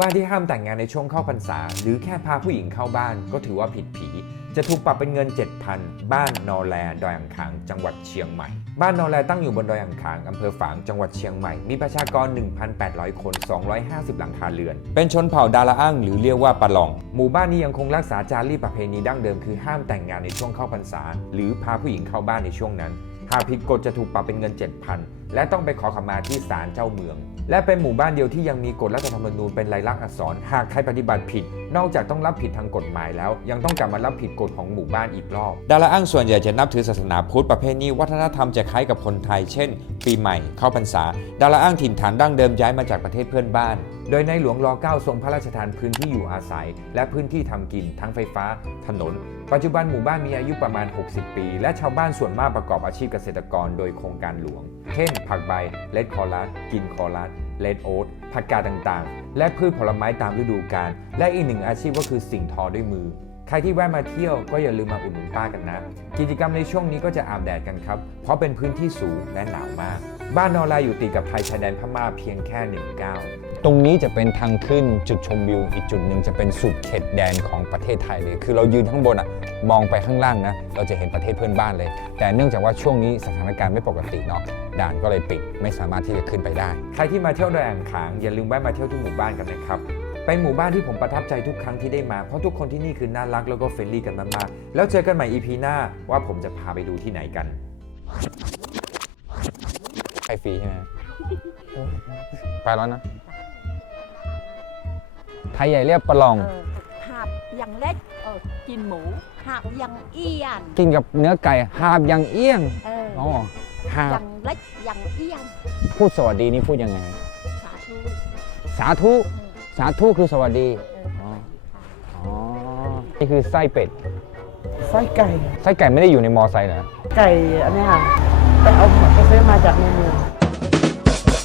บ้านที่ห้ามแต่งงานในช่วงเข้าพรรษา หรือแค่พาผู้หญิงเข้าบ้านก็ถือว่าผิดผี จะถูกปรับเป็นเงิน 7,000 บ้านนอแลดอยอ่างขางจังหวัดเชียงใหม่ บ้านนอแลตั้งอยู่บนดอยอ่างขางอำเภอฝางจังหวัดเชียงใหม่ มีประชากร 1,800 คน 250 หลังคาเรือน เป็นชนเผ่าดาราอั้งหรือเรียกว่าปะลอง หมู่บ้านนี้ยังคงรักษาจารีตประเพณีดั้งเดิมคือห้ามแต่งงานในช่วงเข้าพรรษา หรือพาผู้หญิงเข้าบ้านในช่วงนั้น หากผิดกฎจะถูกปรับเป็นเงิน 7,000 และต้องไปขอขมาที่ศาลเจ้าเมือง และเป็นหมู่บ้านเดียวที่ยังมีกฎรัฐธรรมนูญเป็นลายลักษณ์อักษร หากใครปฏิบัติผิดนอกจากต้องรับผิดทางกฎหมายแล้ว ยังต้องกลับมารับผิดกฎของหมู่บ้านอีกรอบ ดาราอ้างส่วนใหญ่จะนับถือศาสนาพุทธประเภทนี้วัฒนธรรมจะคล้ายกับคนไทย เช่น ปีใหม่เข้าพรรษา ดาราอ้างถิ่นฐานดั้งเดิมย้ายมาจากประเทศเพื่อนบ้าน โดยในหลวงร9ทรงพระราชทานพื้นที่อยู่อาศัย และพื้นที่ทำกินทั้งไฟฟ้า ถนน ปัจจุบันหมู่บ้านมีอายุประมาณ 60 ปี และชาวบ้านส่วนมากประกอบอาชีพเกษตรกร โดยโครงการหลวง เช่น ผักใบเลดคอรัสกินคอรัส เลดโอ๊ตผักกาดต่างๆ และพืชผลไม้ตามฤดูกาลและอีกหนึ่งอาชีพก็คือสิ่งทอด้วยมือ ใครที่แวะมาเที่ยวก็อย่าลืมมาอุดหนุนป้ากันนะ กิจกรรมในช่วงนี้ก็จะอาบแดดกันครับ เพราะเป็นพื้นที่สูงและหนาวมาก บ้านนอราอยู่ติดกับไทยชายแดนพม่าเพียงแค่หนึ่งก้าว ตรงนี้จะเป็นทางขึ้นจุดชมวิว อีกจุดหนึ่งจะเป็นสุดเขตแดนของประเทศไทยเลย คือเรายืนข้างบนอะมองไปข้างล่างนะ เราจะเห็นประเทศเพื่อนบ้านเลย แต่เนื่องจากว่าช่วงนี้สถานการณ์ไม่ปกติเนาะ ด่านก็เลยปิด ไม่สามารถที่จะขึ้นไปได้ ใครที่มาเที่ยวดอยอ่างขางอย่าลืมแวะมาเที่ยวที่หมู่บ้านกันนะครับเป็นหมู่บ้านที่ผมประทับใจทุกครั้งที่ได้มา เพราะทุกคนที่นี่คือน่ารักแล้วก็เฟรนลี่กันมากๆ แล้วเจอกันใหม่ EP หน้าว่าผมจะพาไปดูที่ไหนกันไปฟรีใช่ไหมไปแล้วนะ ไทยใหญ่เรียกปลาลอง เออหาบยังเล็กเออกินหมูหาบยังเอียนกินกับเนื้อไก่หาบยังเอี้ยงเอออ๋อหาบยังเล็กยังเอียนพูดสวัสดีนี่พูดยังไง สาธุสาธุสาธุคือสวัสดีเอออ๋อนี่คือไส้เป็ด ไส้ไก่ ไส้ไก่ไม่ได้อยู่ในมอไซค์เหรอไก่อันเนี้ยค่ะไปเอาไปซื้อมาจากในเมือง